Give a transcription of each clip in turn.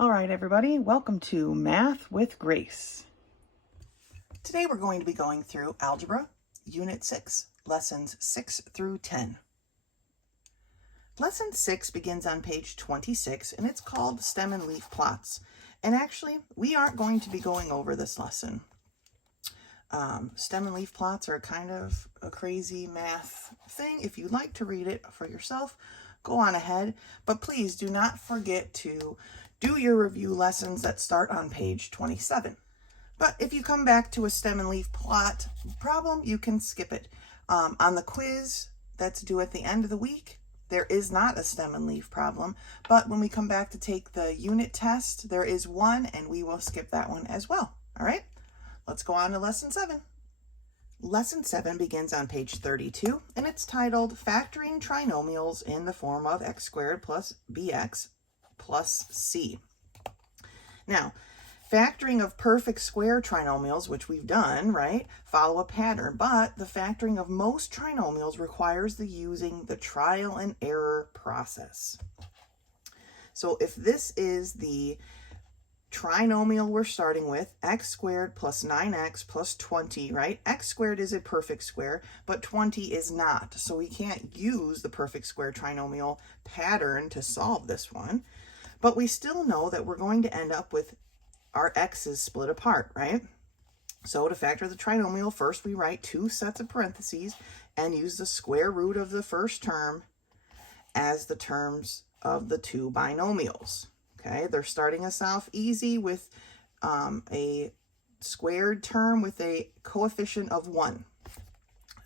All right, everybody, welcome to Math with Grace. Today we're going to be going through Algebra, Unit 6, Lessons 6 through 10. Lesson 6 begins on page 26, and it's called Stem and Leaf Plots. And actually, we aren't going to be going over this lesson. Stem and leaf plots are kind of a crazy math thing. If you'd like to read it for yourself, go on ahead. But please do not forget to do your review lessons that start on page 27. But if you come back to a stem and leaf plot problem, you can skip it. On the quiz that's due at the end of the week, there is not a stem and leaf problem. But when we come back to take the unit test, there is one, and we will skip that one as well. All right, let's go on to Lesson 7. Lesson 7 begins on page 32, and it's titled Factoring Trinomials in the Form of x squared plus bx plus c. Now, factoring of perfect square trinomials, which we've done, right, follow a pattern, but the factoring of most trinomials requires the using the trial and error process. So if this is the trinomial we're starting with, x squared plus 9x plus 20, right? X squared is a perfect square, but 20 is not. So we can't use the perfect square trinomial pattern to solve this one. But we still know that we're going to end up with our x's split apart, right? So to factor the trinomial, first we write two sets of parentheses and use the square root of the first term as the terms of the two binomials. Okay, they're starting us off easy with a squared term with a coefficient of 1.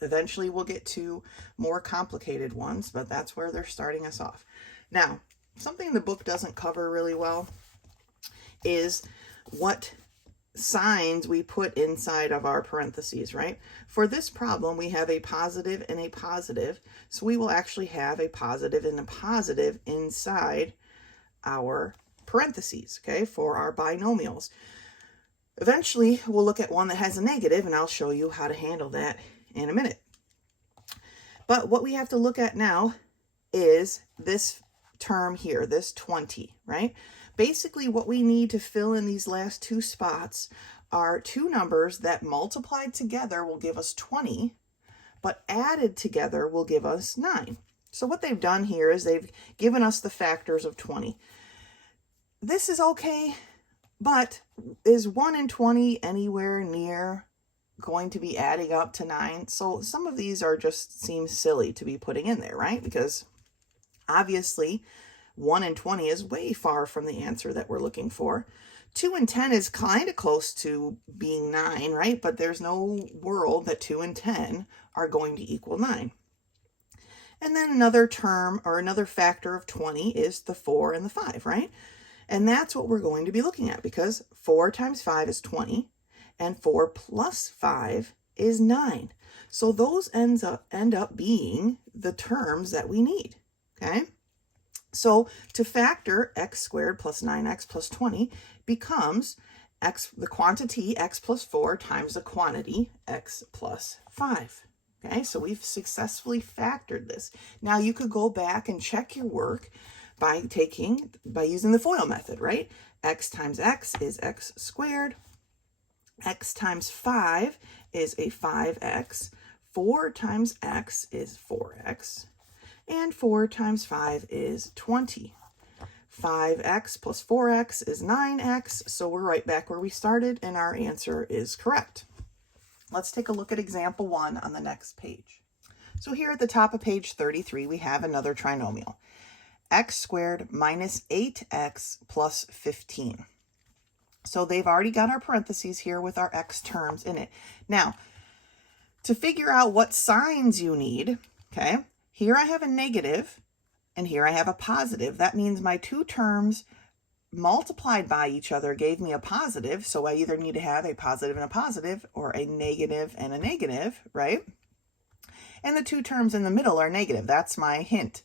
Eventually we'll get to more complicated ones, but that's where they're starting us off. Now, something the book doesn't cover really well is what signs we put inside of our parentheses, right? For this problem, we have a positive and a positive, so we will actually have a positive and a positive inside our parentheses, okay, for our binomials. Eventually, we'll look at one that has a negative, and I'll show you how to handle that in a minute. But what we have to look at now is this term here, this 20, right? Basically, what we need to fill in these last two spots are two numbers that multiplied together will give us 20, but added together will give us 9. So what they've done here is they've given us the factors of 20. This is okay, but is 1 and 20 anywhere near going to be adding up to 9? So some of these are just seem silly to be putting in there, right? Because obviously 1 and 20 is way far from the answer that we're looking for. 2 and 10 is kind of close to being 9, right? But there's no world that 2 and 10 are going to equal 9. And then another term or another factor of 20 is the 4 and the 5, right? And that's what we're going to be looking at, because 4 times 5 is 20 and 4 plus 5 is 9. So those end up being the terms that we need, okay? So to factor x squared plus 9x plus 20 becomes the quantity x plus 4 times the quantity x plus 5. Okay, so we've successfully factored this. Now you could go back and check your work by using the FOIL method, right? X times x is x squared. X times 5 is a 5x. 4 times x is 4x. And 4 times 5 is 20. 5x plus 4x is 9x, so we're right back where we started, and our answer is correct. Let's take a look at example 1 on the next page. So here at the top of page 33, we have another trinomial. X squared minus 8x plus 15. So they've already got our parentheses here with our x terms in it. Now, to figure out what signs you need, okay, here I have a negative and here I have a positive. That means my two terms multiplied by each other gave me a positive, so I either need to have a positive and a positive or a negative and a negative, right? And the two terms in the middle are negative. That's my hint.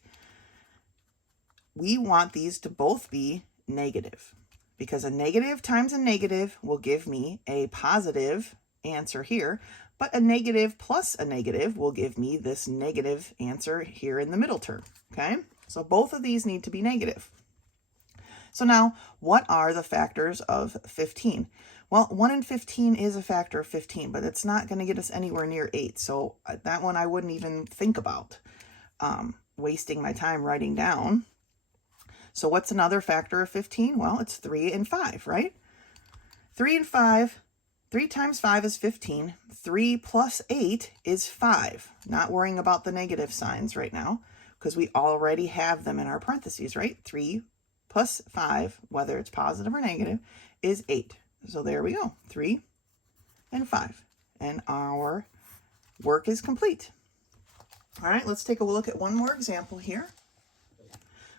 We want these to both be negative, because a negative times a negative will give me a positive answer here, but a negative plus a negative will give me this negative answer here in the middle term, okay? So both of these need to be negative. So now, what are the factors of 15? Well, 1 and 15 is a factor of 15, but it's not going to get us anywhere near 8. So that one I wouldn't even think about wasting my time writing down. So what's another factor of 15? Well, it's 3 and 5, right? 3 and 5, 3 times 5 is 15. 3 plus 8 is 5. Not worrying about the negative signs right now because we already have them in our parentheses, right? 3 plus 5, whether it's positive or negative, is 8. So there we go, 3 and 5. And our work is complete. All right, let's take a look at one more example here.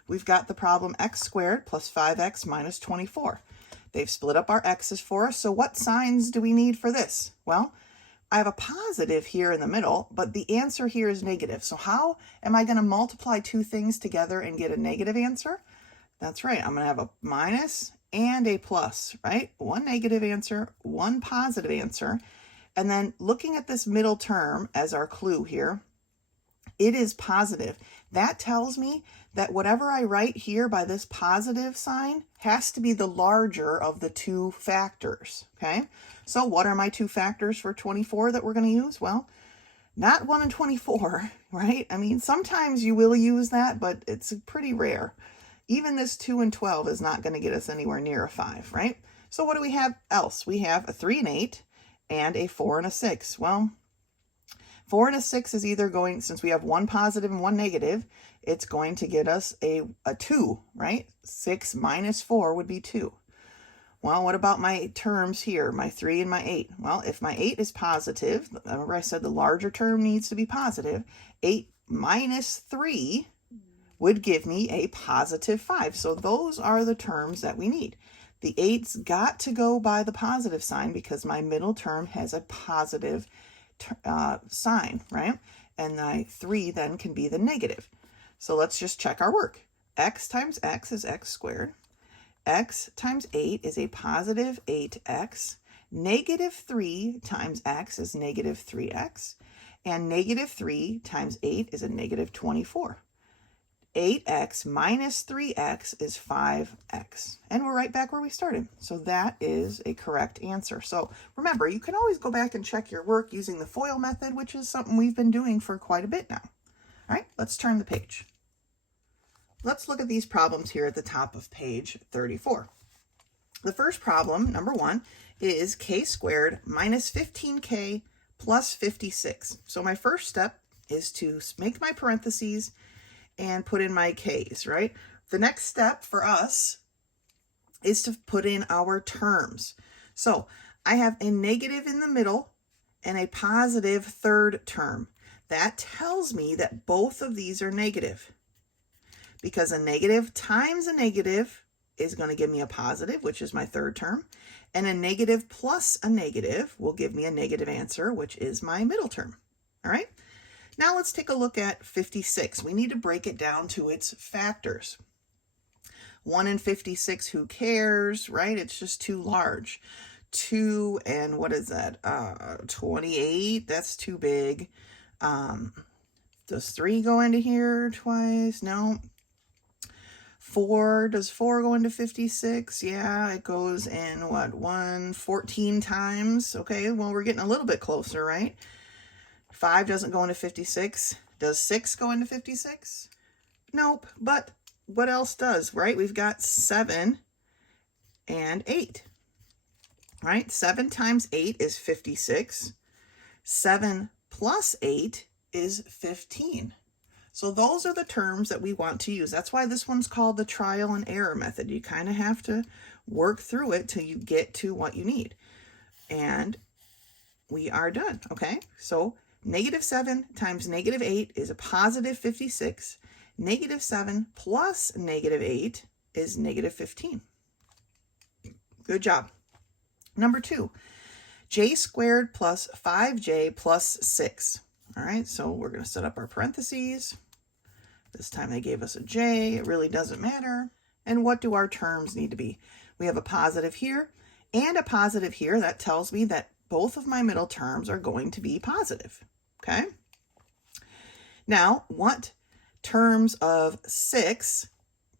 We've got the problem x squared plus 5x minus 24. They've split up our x's for us, so what signs do we need for this? Well, I have a positive here in the middle, but the answer here is negative. So how am I going to multiply two things together and get a negative answer? That's right, I'm going to have a minus and a plus, right? One negative answer, one positive answer. And then looking at this middle term as our clue here, it is positive. That tells me that whatever I write here by this positive sign has to be the larger of the two factors, okay? So what are my two factors for 24 that we're going to use? Well, not 1 and 24, right? I mean, sometimes you will use that, but it's pretty rare. Even this 2 and 12 is not going to get us anywhere near a 5, right? So what do we have else? We have a 3 and 8 and a 4 and a 6. Well, 4 and a 6 is either going, since we have one positive and one negative, it's going to get us a 2, right? 6 minus 4 would be 2. Well, what about my terms here, my 3 and my 8? Well, if my 8 is positive, remember I said the larger term needs to be positive, 8 minus 3 would give me a positive 5. So those are the terms that we need. The 8's got to go by the positive sign because my middle term has a positive sign, right? And my 3 then can be the negative. So let's just check our work. X times x is x squared. X times 8 is a positive 8x. Negative 3 times x is negative 3x. And negative 3 times 8 is a negative 24. 8x minus 3x is 5x. And we're right back where we started. So that is a correct answer. So remember, you can always go back and check your work using the FOIL method, which is something we've been doing for quite a bit now. All right, let's turn the page. Let's look at these problems here at the top of page 34. The first problem, number 1, is k squared minus 15k plus 56. So my first step is to make my parentheses and put in my k's, right? The next step for us is to put in our terms. So I have a negative in the middle and a positive third term. That tells me that both of these are negative because a negative times a negative is going to give me a positive, which is my third term, and a negative plus a negative will give me a negative answer, which is my middle term. All right? Now let's take a look at 56. We need to break it down to its factors. 1 and 56, who cares, right? It's just too large. 2 and what is that? 28, that's too big. Does 3 go into here twice? No. 4, does 4 go into 56? Yeah, it goes in what, 14 times? Okay, well, we're getting a little bit closer, right? 5 doesn't go into 56. Does 6 go into 56? Nope, but what else does, right? We've got 7 and 8, right? 7 times 8 is 56. 7 plus 8 is 15. So those are the terms that we want to use. That's why this one's called the trial and error method. You kind of have to work through it till you get to what you need. And we are done, okay? So negative 7 times negative 8 is a positive 56. Negative 7 plus negative 8 is negative 15. Good job. Number 2, j squared plus 5j plus 6. All right, so we're going to set up our parentheses. This time they gave us a j. It really doesn't matter. And what do our terms need to be? We have a positive here and a positive here. That tells me that both of my middle terms are going to be positive. Okay. Now, what terms of 6,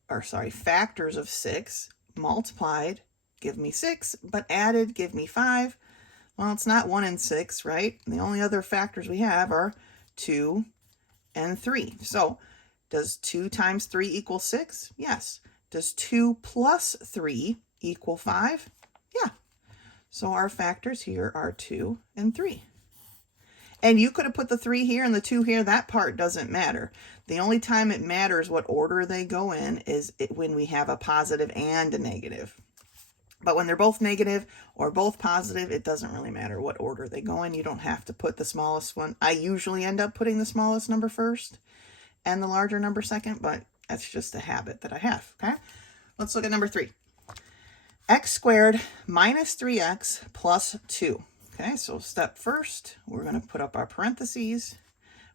or sorry, factors of 6 multiplied, give me 6, but added, give me 5. Well, it's not 1 and 6, right? The only other factors we have are 2 and 3. So does 2 times 3 equal 6? Yes. Does 2 plus 3 equal 5? Yeah. So our factors here are 2 and 3. And you could have put the 3 here and the 2 here. That part doesn't matter. The only time it matters what order they go in is when we have a positive and a negative. But when they're both negative or both positive, it doesn't really matter what order they go in. You don't have to put the smallest one. I usually end up putting the smallest number first and the larger number second, but that's just a habit that I have, okay? Let's look at number 3. X squared minus 3x plus 2. Okay, so step first, we're going to put up our parentheses.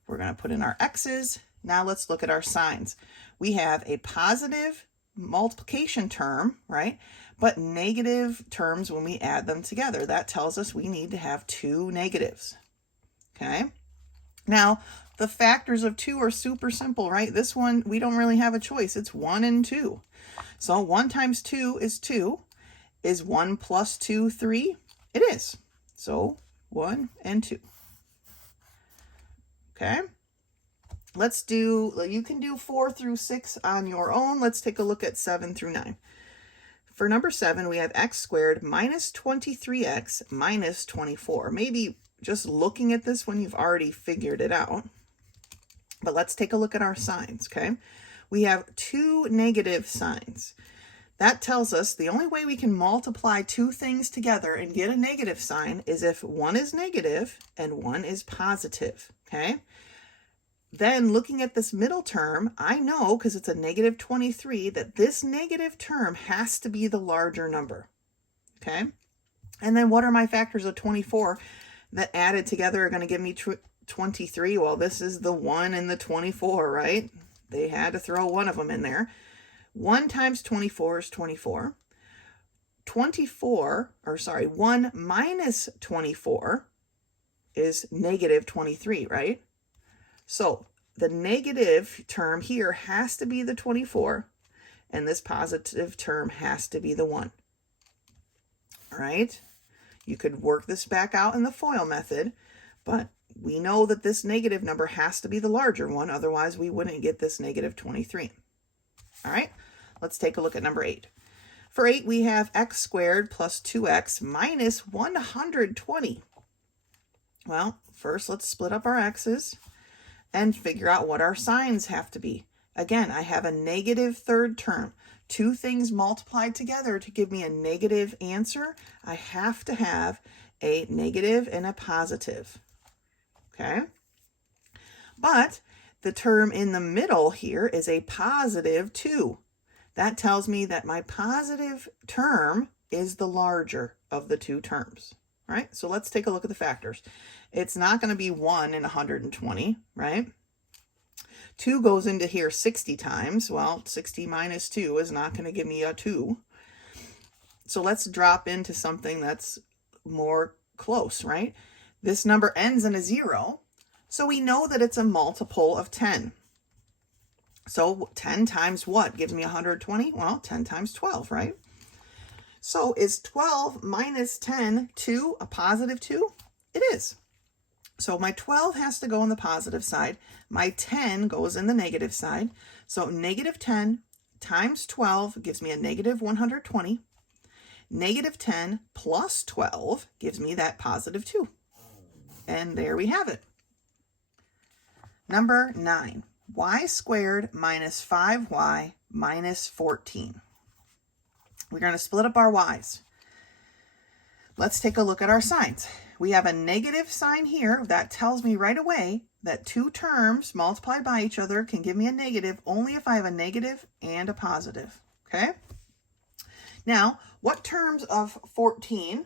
We're going to put in our x's. Now let's look at our signs. We have a positive multiplication term, right? But negative terms when we add them together. That tells us we need to have 2 negatives. Okay? Now, the factors of 2 are super simple, right? This one, we don't really have a choice. It's 1 and 2. So 1 times 2 is 2. Is 1 plus 2 3? It is. So 1 and 2. Okay? Let's do, you can do 4 through 6 on your own. Let's take a look at 7 through 9. For number 7, we have x squared minus 23x minus 24. Maybe just looking at this one, you've already figured it out. But let's take a look at our signs, okay? We have 2 negative signs. That tells us the only way we can multiply 2 things together and get a negative sign is if one is negative and one is positive, okay? Then looking at this middle term, I know, because it's a negative 23, that this negative term has to be the larger number, okay? And then what are my factors of 24 that added together are going to give me 23? Well, this is the 1 and the 24, right? They had to throw one of them in there. 1 times 24 is 24. 1 minus 24 is negative 23, right? So the negative term here has to be the 24, and this positive term has to be the 1. All right? You could work this back out in the FOIL method, but we know that this negative number has to be the larger one, otherwise we wouldn't get this negative 23. All right? Let's take a look at number 8. For 8, we have x squared plus 2x minus 120. Well, first let's split up our x's and figure out what our signs have to be. Again, I have a negative third term. 2 things multiplied together to give me a negative answer. I have to have a negative and a positive. Okay? But the term in the middle here is a positive 2. That tells me that my positive term is the larger of the 2 terms. All right, so let's take a look at the factors. It's not going to be 1 in 120, right? 2 goes into here 60 times. Well, 60 minus 2 is not going to give me a 2. So let's drop into something that's more close, right? This number ends in a 0, so we know that it's a multiple of 10. So 10 times what gives me 120? Well, 10 times 12, right? So is 12 minus 10 2, a positive 2? It is. So my 12 has to go on the positive side. My 10 goes in the negative side. So negative 10 times 12 gives me a negative 120. Negative 10 plus 12 gives me that positive 2. And there we have it. Number 9. Y squared minus 5y minus 14. We're going to split up our y's. Let's take a look at our signs. We have a negative sign here. That tells me right away that 2 terms multiplied by each other can give me a negative only if I have a negative and a positive. Okay? Now, what terms of 14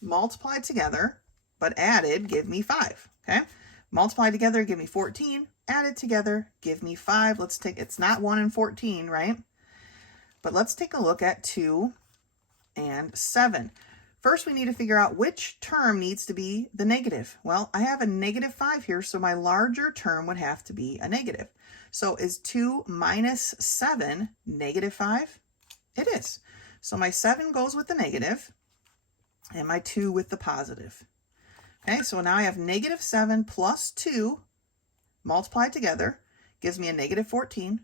multiplied together but added give me 5? Okay? Multiplied together give me 14. Added together give me 5. Let's take, it's not 1 and 14, right? But let's take a look at 2 and 7. First, we need to figure out which term needs to be the negative. Well, I have a negative 5 here, so my larger term would have to be a negative. So is 2 minus 7 negative 5? It is. So my 7 goes with the negative and my 2 with the positive. Okay, so now I have negative 7 plus 2 multiplied together gives me a negative 14.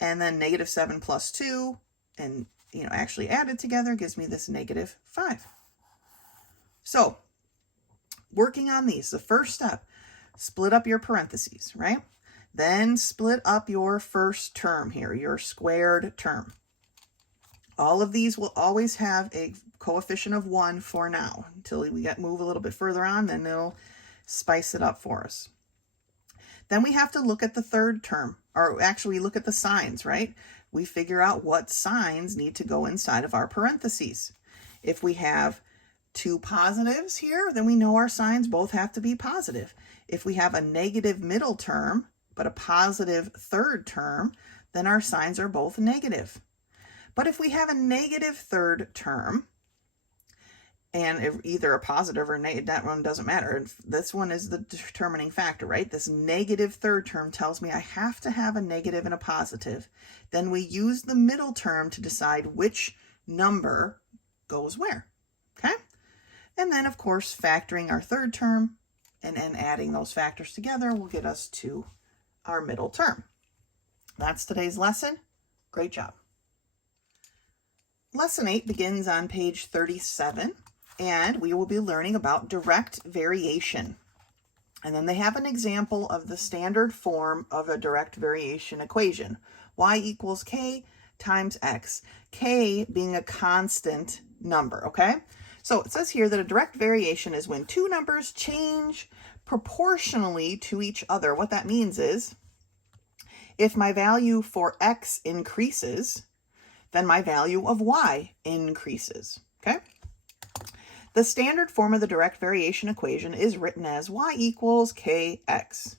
And then negative 7 plus 2 and, actually added together gives me this negative 5. So working on these, the first step, split up your parentheses, right? Then split up your first term here, your squared term. All of these will always have a coefficient of 1 for now. Until we move a little bit further on, then it'll spice it up for us. Then we have to look at the third term, or actually look at the signs, right? We figure out what signs need to go inside of our parentheses. If we have 2 positives here, then we know our signs both have to be positive. If we have a negative middle term, but a positive third term, then our signs are both negative. But if we have a negative third term, and either a positive or negative, that one doesn't matter. This one is the determining factor, right? This negative third term tells me I have to have a negative and a positive. Then we use the middle term to decide which number goes where, okay? And then, of course, factoring our third term and then adding those factors together will get us to our middle term. That's today's lesson. Great job. Lesson 8 begins on page 37, and we will be learning about direct variation. And then they have an example of the standard form of a direct variation equation. Y equals k times x, k being a constant number, okay? So it says here that a direct variation is when two numbers change proportionally to each other. What that means is, if my value for x increases, then my value of y increases, okay? The standard form of the direct variation equation is written as y equals kx.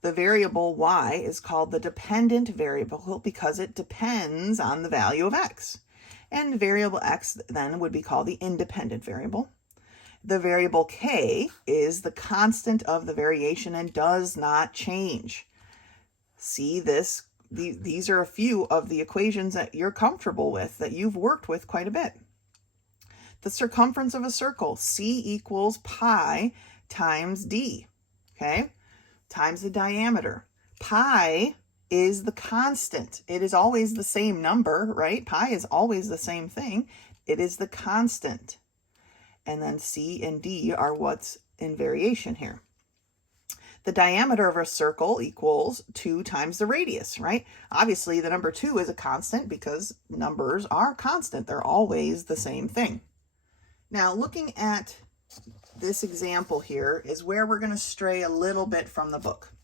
The variable y is called the dependent variable because it depends on the value of x. And variable x then would be called the independent variable. The variable k is the constant of the variation and does not change. See this? These are a few of the equations that you're comfortable with, that you've worked with quite a bit. The circumference of a circle, c equals pi times d, okay, times the diameter. Pi is the constant. It is always the same number, right? Pi is always the same thing. It is the constant. And then c and d are what's in variation here. The diameter of a circle equals 2 times the radius, right? Obviously, the number 2 is a constant because numbers are constant. They're always the same thing. Now, looking at this example here is where we're going to stray a little bit from the book.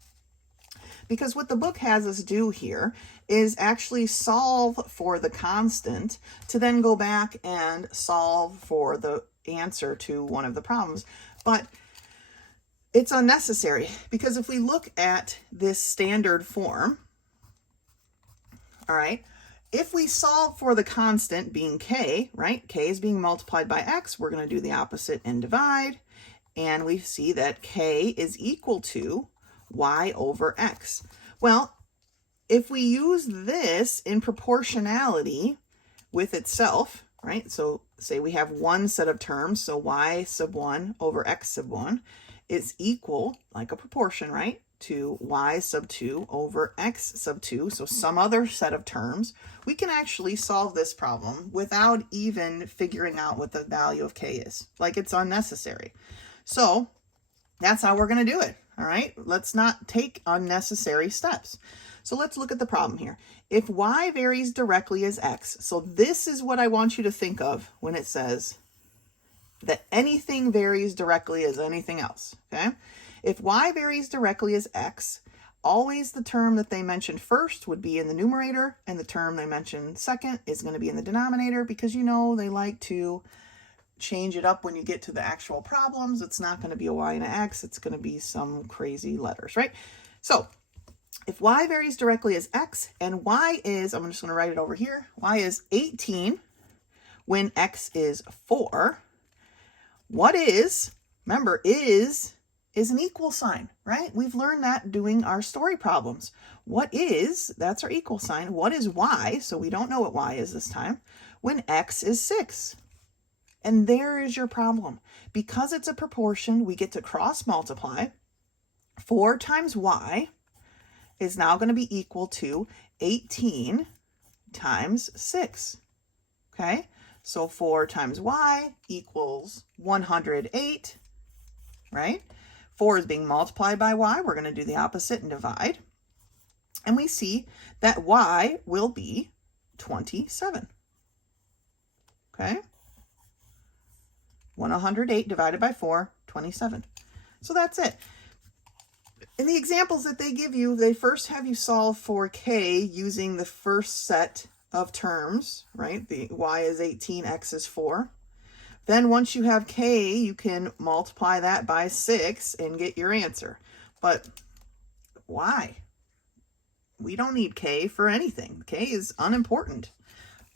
Because what the book has us do here is actually solve for the constant to then go back and solve for the answer to one of the problems. But it's unnecessary because if we look at this standard form, all right, if we solve for the constant being k, right, k is being multiplied by x, we're going to do the opposite and divide. And we see that k is equal to y over x. Well, if we use this in proportionality with itself, right, so say we have one set of terms, so y sub 1 over x sub 1 is equal, like a proportion, right, to y sub 2 over x sub 2, so some other set of terms, we can actually solve this problem without even figuring out what the value of k is. Like, it's unnecessary. So that's how we're going to do it, all right? Let's not take unnecessary steps. So let's look at the problem here. If y varies directly as x, so this is what I want you to think of when it says that anything varies directly as anything else, okay? If y varies directly as x, always the term that they mentioned first would be in the numerator, and the term they mentioned second is going to be in the denominator, because you know they like to change it up when you get to the actual problems. It's not going to be a y and an x, it's going to be some crazy letters, right? So if y varies directly as x, and y is, I'm just going to write it over here, y is 18 when x is 4, what is, remember, is an equal sign, right? We've learned that doing our story problems. What is, that's our equal sign. What is y? So we don't know what y is this time. when x is 6? And there is your problem. Because it's a proportion, we get to cross multiply. 4 times y is now going to be equal to 18 times 6. Okay, so 4 times y equals 108, right? 4 is being multiplied by y. We're going to do the opposite and divide. And we see that y will be 27. Okay? 108 divided by 4, 27. So that's it. In the examples that they give you, they first have you solve for k using the first set of terms, right? The y is 18, x is 4. Then once you have k, you can multiply that by 6 and get your answer. But why? We don't need k for anything. K is unimportant.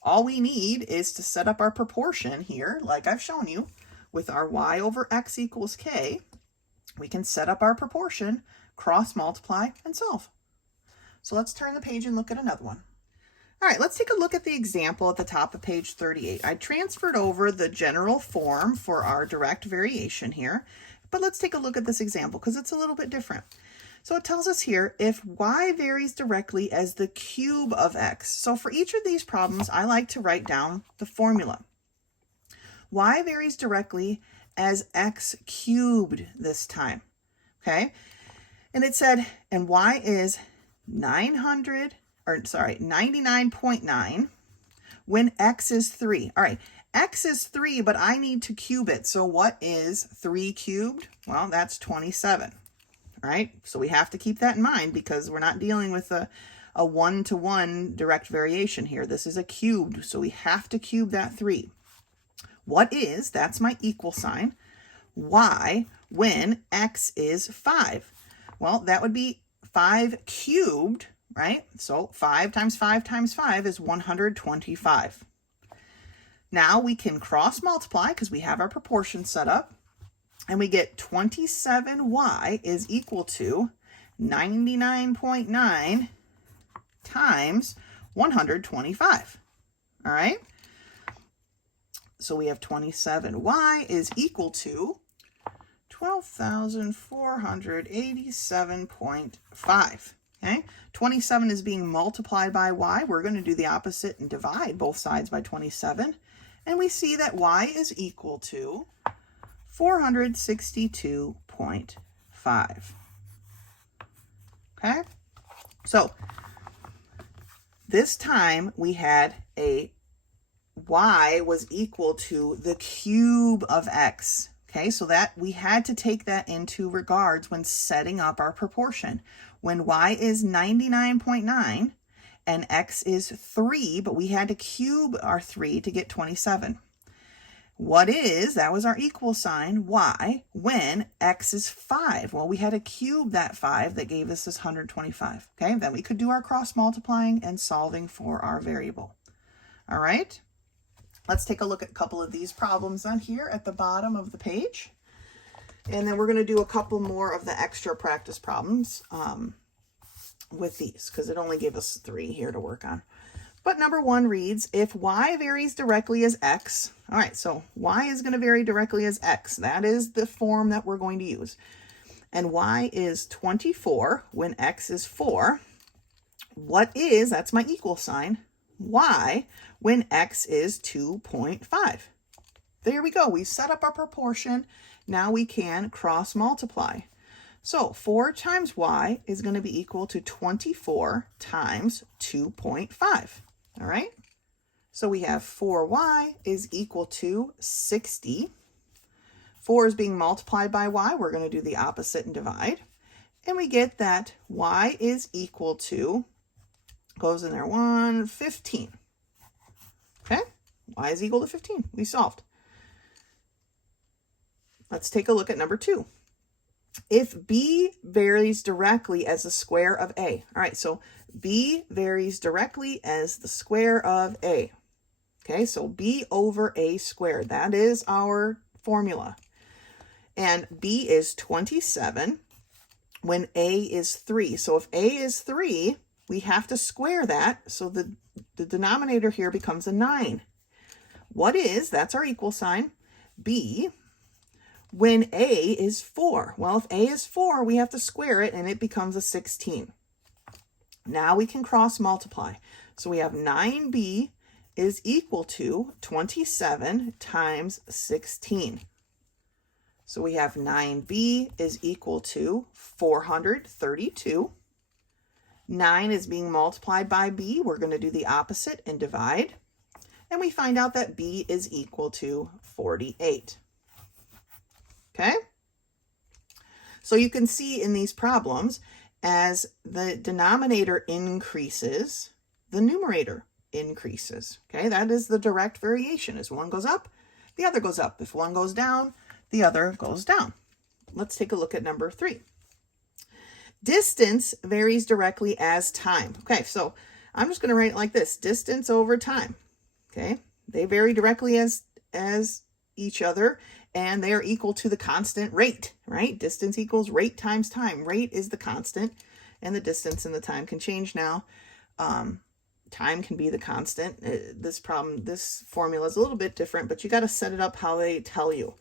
All we need is to set up our proportion here, like I've shown you, with our y over x equals k. We can set up our proportion, cross multiply, and solve. So let's turn the page and look at another one. All right, let's take a look at the example at the top of page 38. I transferred over the general form for our direct variation here, but let's take a look at this example because it's a little bit different. So it tells us here, if y varies directly as the cube of x. So for each of these problems, I like to write down the formula. Y varies directly as x cubed this time, okay? And it said, and y is 99.9 when x is 3. All right, x is 3, but I need to cube it. So what is 3 cubed? Well, that's 27, right? So we have to keep that in mind because we're not dealing with a one-to-one direct variation here. This is a cubed, so we have to cube that 3. What is, that's my equal sign, y when x is 5? Well, that would be 5 cubed, right? So 5 times 5 times 5 is 125. Now we can cross multiply because we have our proportion set up, and we get 27y is equal to 99.9 times 125. All right? So we have 27y is equal to 12,487.5. Okay, 27 is being multiplied by y. We're going to do the opposite and divide both sides by 27. And we see that y is equal to 462.5. Okay, so this time we had a y was equal to the cube of x. Okay, so that we had to take that into regards when setting up our proportion. When y is 99.9 and x is 3, but we had to cube our 3 to get 27. What is, that was our equal sign, y, when x is 5? Well, we had to cube that 5 that gave us this 125. Okay, then we could do our cross multiplying and solving for our variable. All right. Let's take a look at a couple of these problems on here at the bottom of the page. And then we're going to do a couple more of the extra practice problems with these because it only gave us 3 here to work on. But number 1 reads, if y varies directly as x, all right, so y is going to vary directly as x. That is the form that we're going to use. And y is 24 when x is 4. What is, that's my equal sign, y when x is 2.5. There we go. We've set up our proportion. Now we can cross multiply. So 4 times y is going to be equal to 24 times 2.5. All right. So we have 4y is equal to 60. 4 is being multiplied by y. We're going to do the opposite and divide. And we get that y is equal to, goes in there, 15. Okay, y is equal to 15. We solved. Let's take a look at number 2. If b varies directly as the square of a. All right, so b varies directly as the square of a. Okay, so b over a squared. That is our formula. And b is 27 when a is 3. So if a is 3, we have to square that. So the denominator here becomes a 9. What is, that's our equal sign, b, when a is 4? Well, if a is 4, we have to square it, and it becomes a 16. Now we can cross multiply. So we have 9b is equal to 27 times 16. So we have 9b is equal to 432. 9 is being multiplied by b. We're going to do the opposite and divide. And we find out that b is equal to 48. Okay? So you can see in these problems, as the denominator increases, the numerator increases. Okay? That is the direct variation. As one goes up, the other goes up. If one goes down, the other goes down. Let's take a look at number 3. Distance varies directly as time. Okay, so I'm just going to write it like this. Distance over time. Okay, they vary directly as each other, and they are equal to the constant rate, right? Distance equals rate times time. Rate is the constant, and the distance and the time can change now. Time can be the constant. This formula is a little bit different, but you got to set it up how they tell you.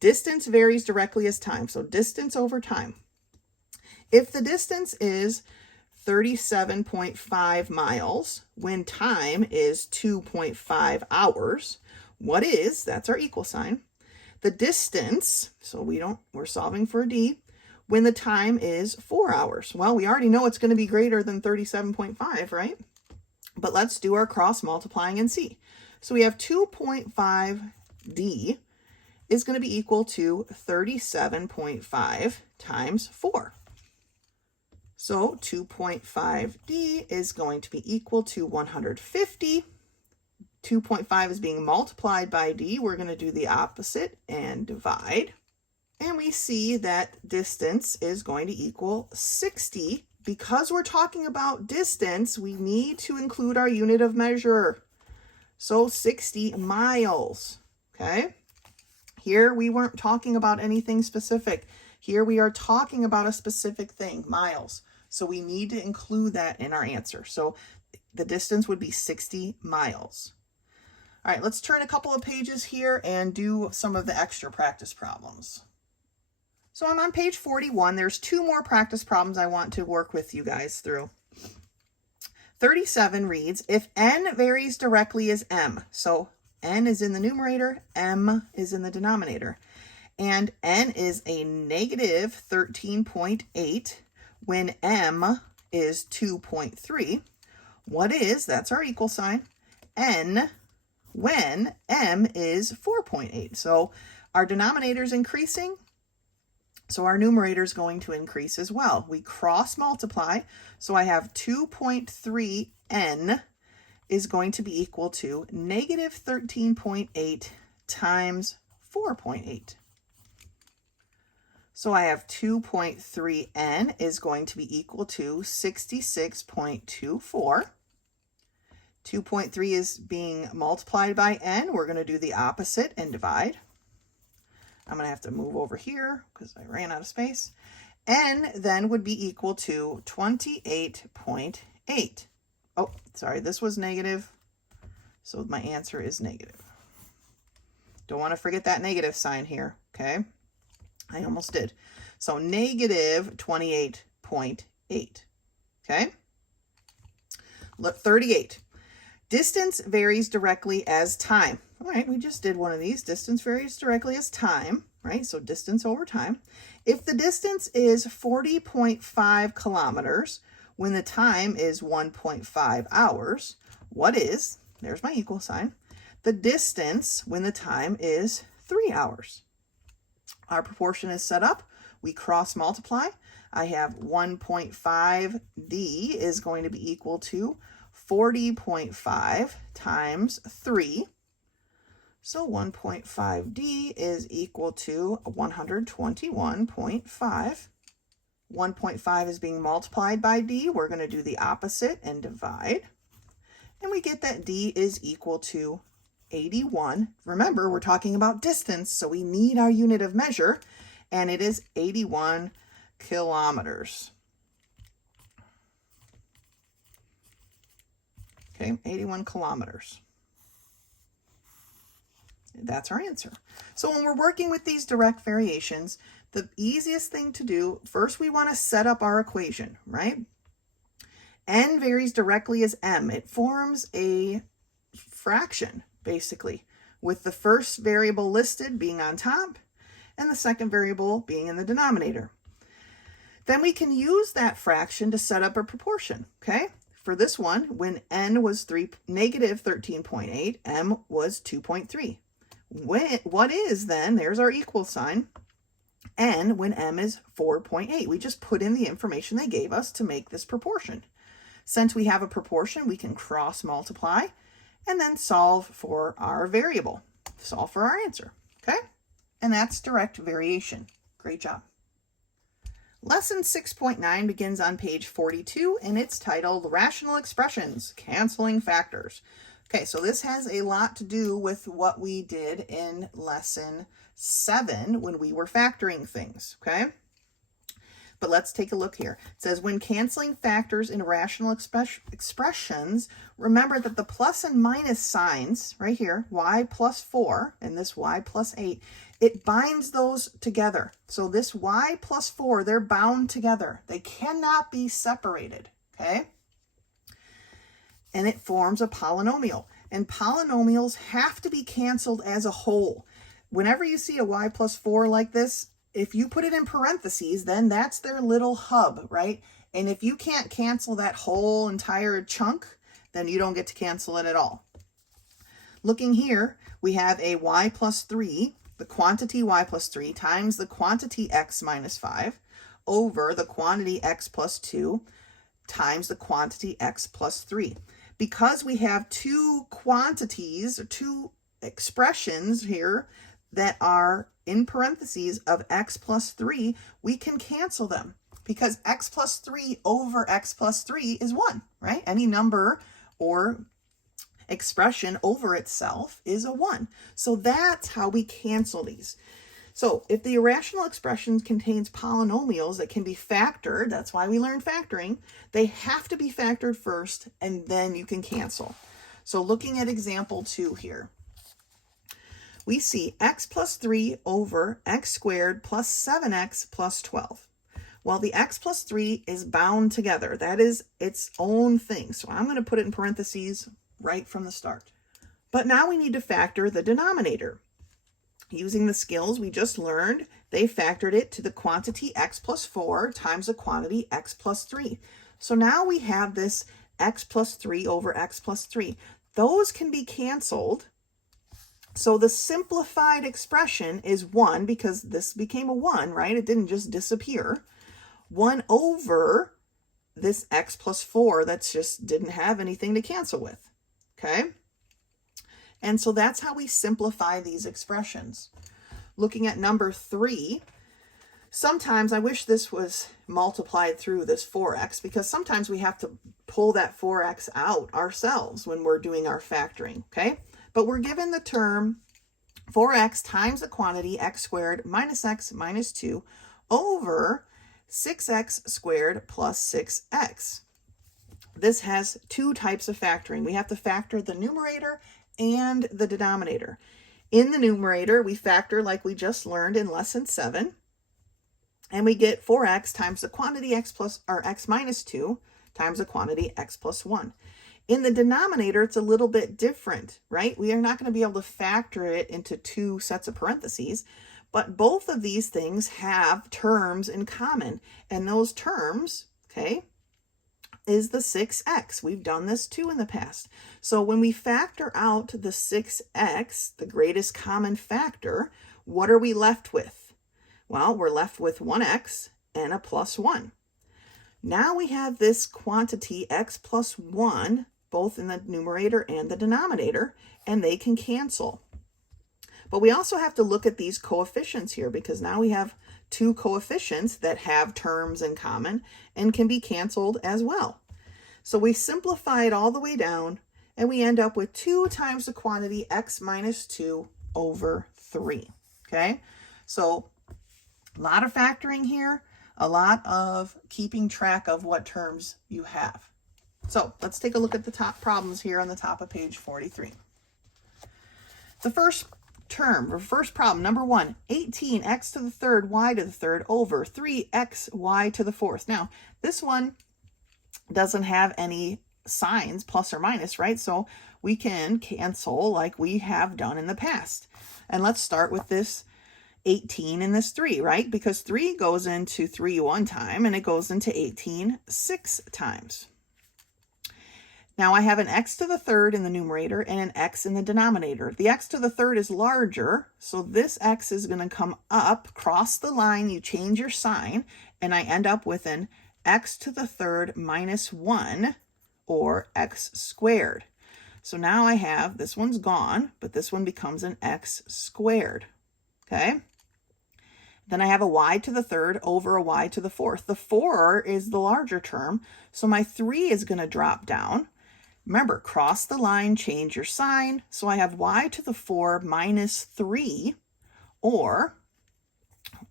Distance varies directly as time, so distance over time. If the distance is 37.5 miles when time is 2.5 hours, what is, that's our equal sign, the distance, so we're solving for a d, when the time is 4 hours? Well, we already know it's going to be greater than 37.5, right? But let's do our cross multiplying and see. So we have 2.5d is going to be equal to 37.5 times 4. So 2.5d is going to be equal to 150. 2.5 is being multiplied by d. We're going to do the opposite and divide. And we see that distance is going to equal 60. Because we're talking about distance, we need to include our unit of measure. So 60 miles, okay? Here we weren't talking about anything specific. Here we are talking about a specific thing, miles. So we need to include that in our answer. So the distance would be 60 miles. All right, let's turn a couple of pages here and do some of the extra practice problems. So I'm on page 41. There's 2 more practice problems I want to work with you guys through. 37 reads, if n varies directly as m, so n is in the numerator, m is in the denominator, and n is a negative 13.8 when m is 2.3. What is, that's our equal sign, n when m is 4.8. So our denominator is increasing, so our numerator is going to increase as well. We cross multiply, so I have 2.3n is going to be equal to negative 13.8 times 4.8. So I have 2.3n is going to be equal to 66.24. 2.3 is being multiplied by n. We're going to do the opposite and divide. I'm going to have to move over here because I ran out of space. N then would be equal to 28.8. Oh, sorry, this was negative, so my answer is negative. Don't want to forget that negative sign here, okay? I almost did. So negative 28.8, okay? Look, 38. Distance varies directly as time. All right, we just did one of these. Distance varies directly as time, right? So distance over time. If the distance is 40.5 kilometers when the time is 1.5 hours, what is, there's my equal sign, the distance when the time is 3 hours? Our proportion is set up. We cross multiply. I have 1.5d is going to be equal to 40.5 times 3. So 1.5d is equal to 121.5. 1.5 is being multiplied by d. We're going to do the opposite and divide. And we get that d is equal to 81. Remember, we're talking about distance, so we need our unit of measure, and it is 81 kilometers. Okay, 81 kilometers. That's our answer. So when we're working with these direct variations, the easiest thing to do, first we want to set up our equation, right? N varies directly as M. It forms a fraction, basically, with the first variable listed being on top and the second variable being in the denominator. Then we can use that fraction to set up a proportion, okay? For this one, when N was negative 13.8, M was 2.3. What is then, there's our equal sign, N when M is 4.8. We just put in the information they gave us to make this proportion. Since we have a proportion, we can cross multiply and then solve for our variable. Solve for our answer, okay? And that's direct variation. Great job. Lesson 6.9 begins on page 42, and it's titled Rational Expressions, Canceling Factors. Okay, so this has a lot to do with what we did in lesson 7 when we were factoring things, okay? But let's take a look here. It says, when canceling factors in rational expressions, remember that the plus and minus signs, right here, y plus 4 and this y plus 8, it binds those together. So this y plus 4, they're bound together. They cannot be separated, okay? And it forms a polynomial. And polynomials have to be canceled as a whole. Whenever you see a y plus 4 like this, if you put it in parentheses, then that's their little hub, right? And if you can't cancel that whole entire chunk, then you don't get to cancel it at all. Looking here, we have a y plus 3, the quantity y plus 3 times the quantity x minus 5 over the quantity x plus 2 times the quantity x plus 3. Because we have two quantities, or two expressions here that are in parentheses of x plus 3, we can cancel them because x plus 3 over x plus 3 is 1, right? Any number or expression over itself is a 1. So that's how we cancel these. So if the irrational expression contains polynomials that can be factored, that's why we learn factoring, they have to be factored first and then you can cancel. So looking at example 2 here, we see x plus 3 over x squared plus 7x plus 12. Well, the x plus 3 is bound together. That is its own thing. So I'm going to put it in parentheses right from the start. But now we need to factor the denominator. Using the skills we just learned, they factored it to the quantity x plus 4 times the quantity x plus 3. So now we have this x plus 3 over x plus 3. Those can be canceled. So the simplified expression is 1 because this became a 1, right? It didn't just disappear. 1 over this x plus 4 that's just didn't have anything to cancel with, okay? And so that's how we simplify these expressions. Looking at number 3, sometimes I wish this was multiplied through this 4x because sometimes we have to pull that 4x out ourselves when we're doing our factoring, okay? But we're given the term 4x times the quantity x squared minus x minus 2 over 6x squared plus 6x. This has two types of factoring. We have to factor the numerator and the denominator. In the numerator, we factor like we just learned in lesson 7, and we get 4x times the quantity x plus or x minus 2 times the quantity x plus 1. In the denominator, it's a little bit different, right? We are not going to be able to factor it into two sets of parentheses, but both of these things have terms in common, and those terms, okay, is the 6x. We've done this too in the past. So when we factor out the 6x, the greatest common factor, what are we left with? Well, we're left with 1x and a plus 1. Now we have this quantity x plus 1, both in the numerator and the denominator, and they can cancel. But we also have to look at these coefficients here because now we have two coefficients that have terms in common and can be canceled as well. So we simplify it all the way down and we end up with 2 times the quantity x minus 2 over 3. Okay, so a lot of factoring here, a lot of keeping track of what terms you have. So let's take a look at the top problems here on the top of page 43. The first term, or first problem, number 1, 18x to the third, y to the third over 3xy to the fourth. Now, this one doesn't have any signs, plus or minus, right? So we can cancel like we have done in the past. And let's start with this 18 and this 3, right? Because 3 goes into 3 one time and it goes into 18 6 times. Now I have an x to the third in the numerator and an x in the denominator. The x to the third is larger, so this x is going to come up, cross the line, you change your sign, and I end up with an x to the third minus 1, or x squared. So now I have, this one's gone, but this one becomes an x squared, okay? Then I have a y to the third over a y to the fourth. The 4 is the larger term, so my 3 is going to drop down. Remember, cross the line, change your sign. So I have y to the 4 minus 3, or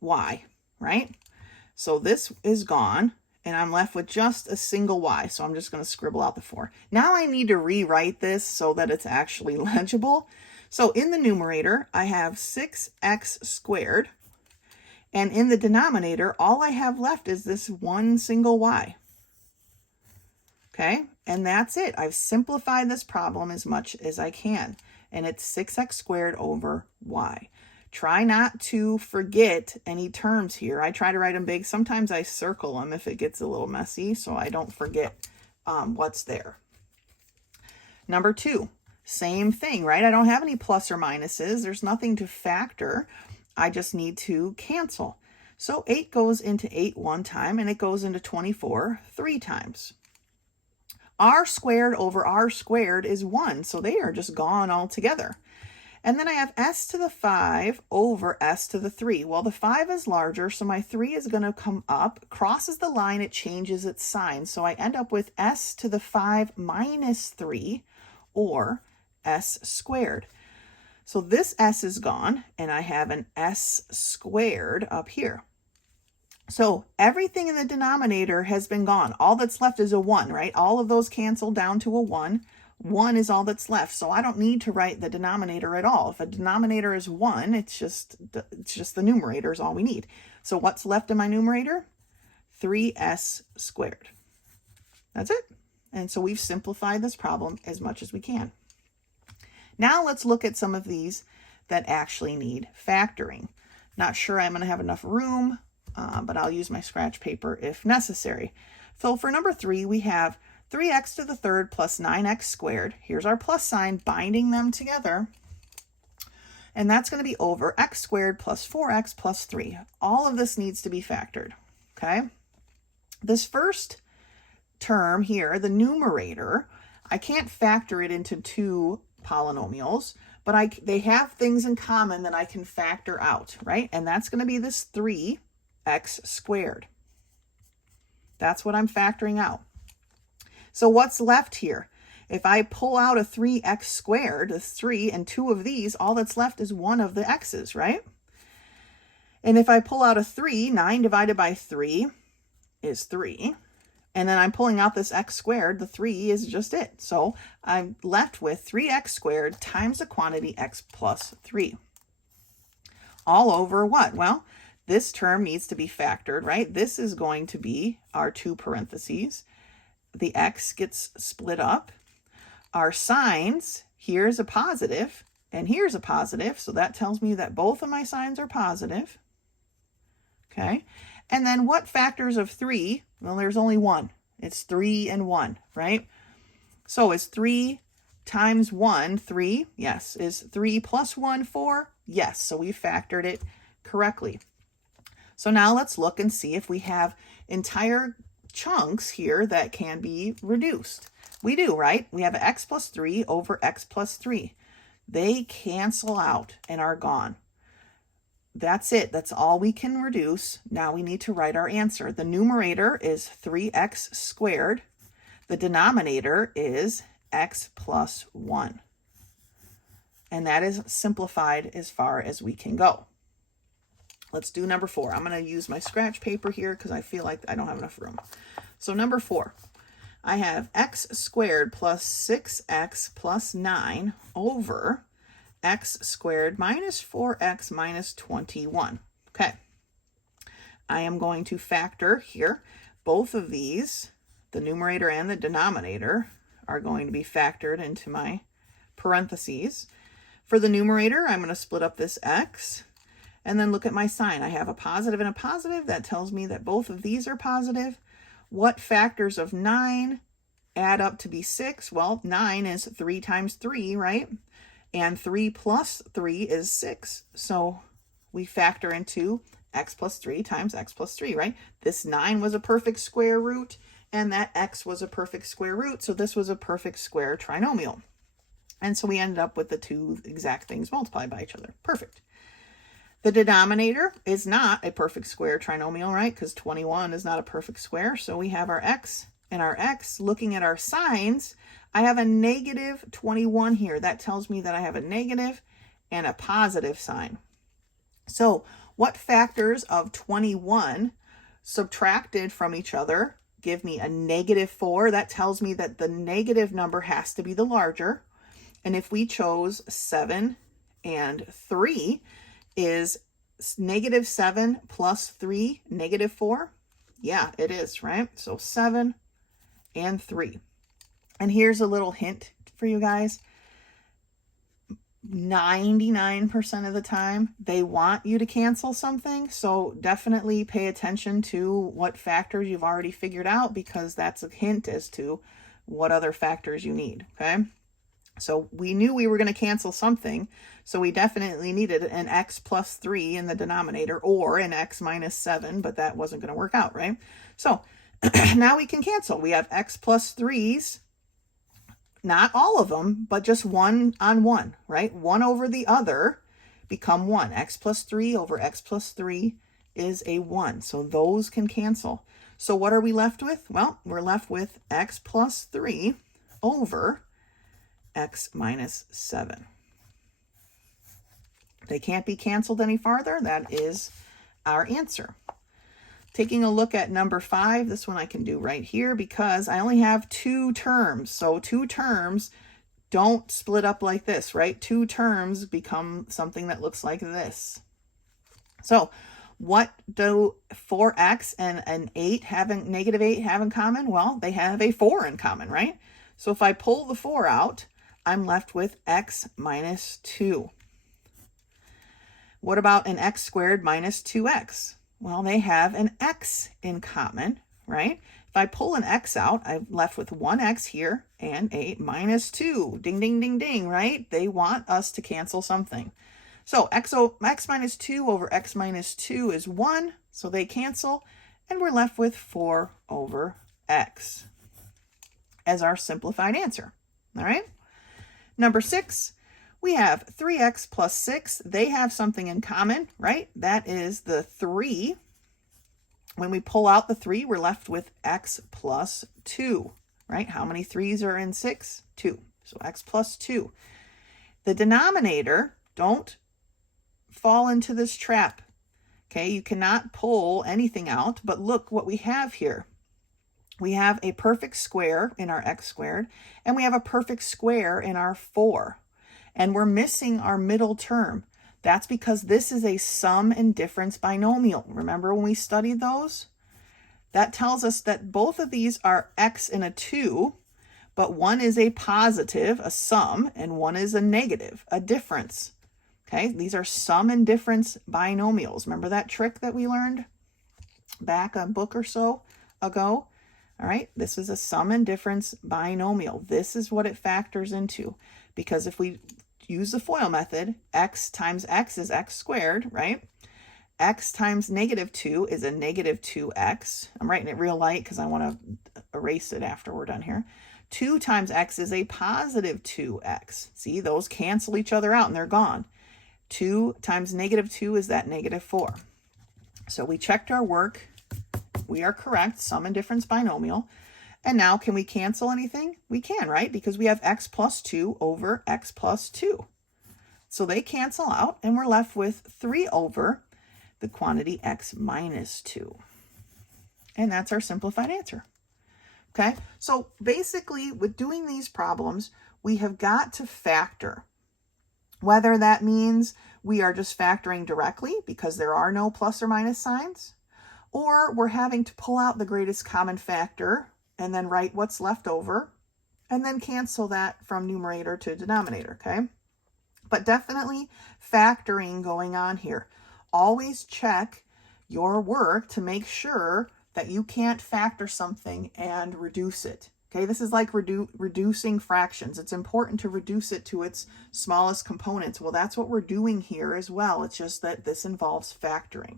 y, right? So this is gone, and I'm left with just a single y. So I'm just going to scribble out the 4. Now I need to rewrite this so that it's actually legible. So in the numerator, I have 6x squared. And in the denominator, all I have left is this one single y. Okay, and that's it. I've simplified this problem as much as I can. And it's 6x squared over y. Try not to forget any terms here. I try to write them big. Sometimes I circle them if it gets a little messy, so I don't forget what's there. Number 2, same thing, right? I don't have any plus or minuses. There's nothing to factor. I just need to cancel. So 8 goes into 8 one time, and it goes into 24 3 times. R squared over R squared is 1, so they are just gone altogether. And then I have s to the 5 over s to the 3. Well, the 5 is larger, so my 3 is going to come up, crosses the line, it changes its sign. So I end up with s to the 5 minus 3, or s squared. So this s is gone, and I have an s squared up here. So everything in the denominator has been gone. All that's left is a 1, right? All of those cancel down to a 1. 1 is all that's left. So I don't need to write the denominator at all. If a denominator is 1, it's just the numerator is all we need. So what's left in my numerator? 3s squared. That's it. And so we've simplified this problem as much as we can. Now let's look at some of these that actually need factoring. Not sure I'm going to have enough room, but I'll use my scratch paper if necessary. So for number 3, we have 3x to the third plus 9x squared. Here's our plus sign, binding them together. And that's going to be over x squared plus 4x plus 3. All of this needs to be factored, okay? This first term here, the numerator, I can't factor it into 2 polynomials, but they have things in common that I can factor out, right? And that's going to be this 3x squared. That's what I'm factoring out. So what's left here? If I pull out a 3x squared, the 3 and 2 of these, all that's left is one of the x's, right? And if I pull out a 3, 9 divided by 3 is 3. And then I'm pulling out this x squared, the 3 is just it. So I'm left with 3x squared times the quantity x plus 3. All over what? Well, this term needs to be factored, right? This is going to be our 2 parentheses. The x gets split up. Our signs, here's a positive and here's a positive. So that tells me that both of my signs are positive. Okay. And then what factors of 3? Well, there's only one. It's 3 and 1, right? So is 3 times 1 3? Yes. Is 3 plus 1 4? Yes. So we factored it correctly. So now let's look and see if we have entire chunks here that can be reduced. We do, right? We have x plus 3 over x plus 3. They cancel out and are gone. That's it. That's all we can reduce. Now we need to write our answer. The numerator is 3x squared. The denominator is x plus 1. And that is simplified as far as we can go. Let's do number 4. I'm going to use my scratch paper here because I feel like I don't have enough room. So number 4, I have x squared plus 6x plus 9 over x squared minus 4x minus 21. Okay. I am going to factor here. Both of these, the numerator and the denominator, are going to be factored into my parentheses. For the numerator, I'm going to split up this x and then look at my sign. I have a positive and a positive. That tells me that both of these are positive. What factors of 9 add up to be 6? Well, 9 is 3 times 3, right? And 3 plus 3 is 6. So we factor into x plus 3 times x plus 3, right? This 9 was a perfect square root, and that x was a perfect square root. So this was a perfect square trinomial. And so we ended up with the two exact things multiplied by each other. Perfect. The denominator is not a perfect square trinomial, right? Because 21 is not a perfect square. So we have our x and our x. Looking at our signs, I have a negative 21 here. That tells me that I have a negative and a positive sign. So what factors of 21 subtracted from each other give me a negative 4? That tells me that the negative number has to be the larger. And if we chose 7 and 3, is negative 7 plus 3 negative 4? Yeah, it is, right? So 7 and 3. And here's a little hint for you guys. 99% of the time, they want you to cancel something. So definitely pay attention to what factors you've already figured out, because that's a hint as to what other factors you need, okay? So we knew we were going to cancel something. So we definitely needed an x plus 3 in the denominator or an x minus 7, but that wasn't going to work out, right? So now we can cancel. We have x plus 3's. Not all of them, but just one on one, right? One over the other become 1. X plus 3 over x plus 3 is a 1. So those can cancel. So what are we left with? Well, we're left with x plus 3 over x minus 7. They can't be canceled any farther. That is our answer. Taking a look at number 5, this one I can do right here because I only have 2 terms. So 2 terms don't split up like this, right? 2 terms become something that looks like this. So what do 4x and an 8 negative 8 have in common? Well, they have a 4 in common, right? So if I pull the 4 out, I'm left with x minus 2. What about an x squared minus 2x? Well, they have an x in common, right? If I pull an x out, I'm left with 1x here and a minus 2. Ding, ding, ding, ding, right? They want us to cancel something. So x minus 2 over x minus 2 is 1, so they cancel, and we're left with 4 over x as our simplified answer, all right? Number 6, we have 3x plus 6. They have something in common, right? That is the 3. When we pull out the 3, we're left with x plus 2, right? How many 3's are in 6? 2. So x plus 2. The denominator, don't fall into this trap, okay? You cannot pull anything out, but look what we have here. We have a perfect square in our x squared, and we have a perfect square in our 4. And we're missing our middle term. That's because this is a sum and difference binomial. Remember when we studied those? That tells us that both of these are x and a 2, but one is a positive, a sum, and one is a negative, a difference. Okay, these are sum and difference binomials. Remember that trick that we learned back a book or so ago? All right, this is a sum and difference binomial. This is what it factors into, because if we use the FOIL method, x times x is x squared, right? X times negative 2 is a negative 2x. I'm writing it real light because I want to erase it after we're done here. 2 times x is a positive 2x. See, those cancel each other out and they're gone. 2 times negative 2 is that negative 4. So we checked our work. We are correct, sum and difference binomial. And now can we cancel anything? We can, right? Because we have x plus 2 over x plus 2. So they cancel out and we're left with 3 over the quantity x minus 2. And that's our simplified answer. Okay, so basically with doing these problems, we have got to factor. Whether that means we are just factoring directly because there are no plus or minus signs, or we're having to pull out the greatest common factor and then write what's left over and then cancel that from numerator to denominator, okay? But definitely factoring going on here. Always check your work to make sure that you can't factor something and reduce it. Okay, this is like reducing fractions. It's important to reduce it to its smallest components. Well, that's what we're doing here as well. It's just that this involves factoring.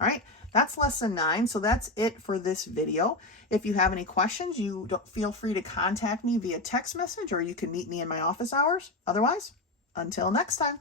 All right, that's lesson 9. So that's it for this video. If you have any questions, feel free to contact me via text message, or you can meet me in my office hours. Otherwise, until next time.